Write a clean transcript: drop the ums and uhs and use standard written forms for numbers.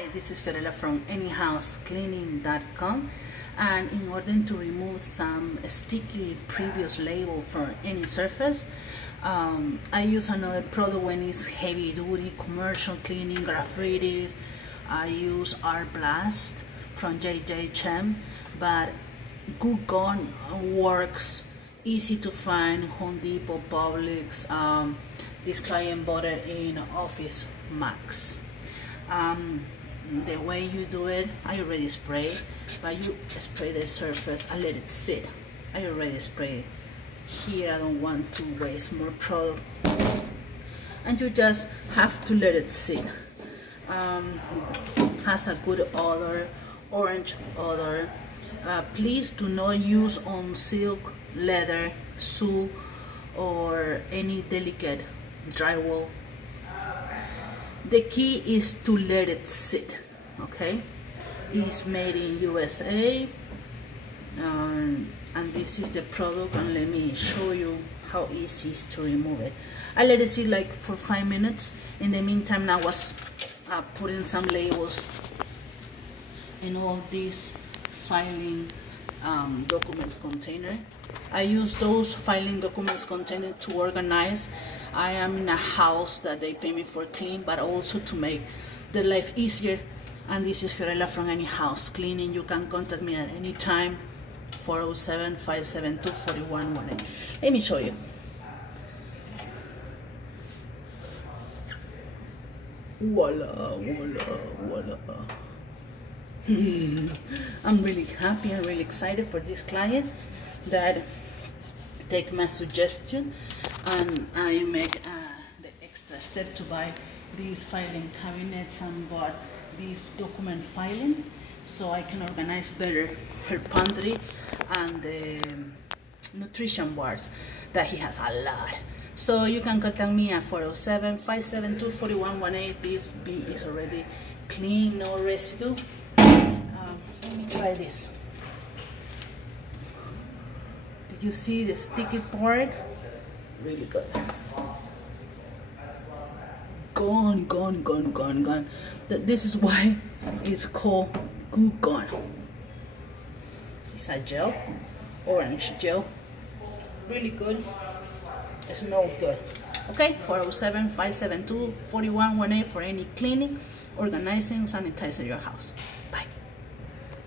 Hey, this is Fiorella from anyhousecleaning.com, and in order to remove some sticky previous label from any surface, I use another product when it's heavy duty commercial cleaning, graffitis. I use Art Blast from J&J Chem, but Goo Gone works, easy to find, Home Depot, Publix. This client bought it in Office Max. The way you do it, I already sprayed, but you spray the surface and let it sit. I already sprayed here. I don't want to waste more product, and you just have to let it sit. Has a good odor, orange odor. Please do not use on silk, leather, sue, or any delicate drywall. The key is to let it sit, okay? It's made in USA, and this is the product, and let me show you how easy it is to remove it. I let it sit like for 5 minutes. In the meantime, I was putting some labels in all these filing documents container. I use those filing documents container to organize. I am in a house that they pay me for clean, but also to make their life easier. And this is Fiorella from Any House Cleaning. You can contact me at any time, 407-572-4118. Let me show you. Voila, voila, voila. I'm really happy and really excited for this client that take my suggestion, and I make the extra step to buy these filing cabinets and bought this document filing so I can organize better her pantry and the nutrition bars that he has a lot. So you can contact me at 407-572-4118. This bin is already clean, no residue. Let me try this. Did you see the sticky part? Really good. Gone, gone, gone, gone, gone. This is why it's called Goo Gone. It's a gel, orange gel. Really good. It smells good. Okay, 407-572-4118 for any cleaning, organizing, sanitizing your house. Bye.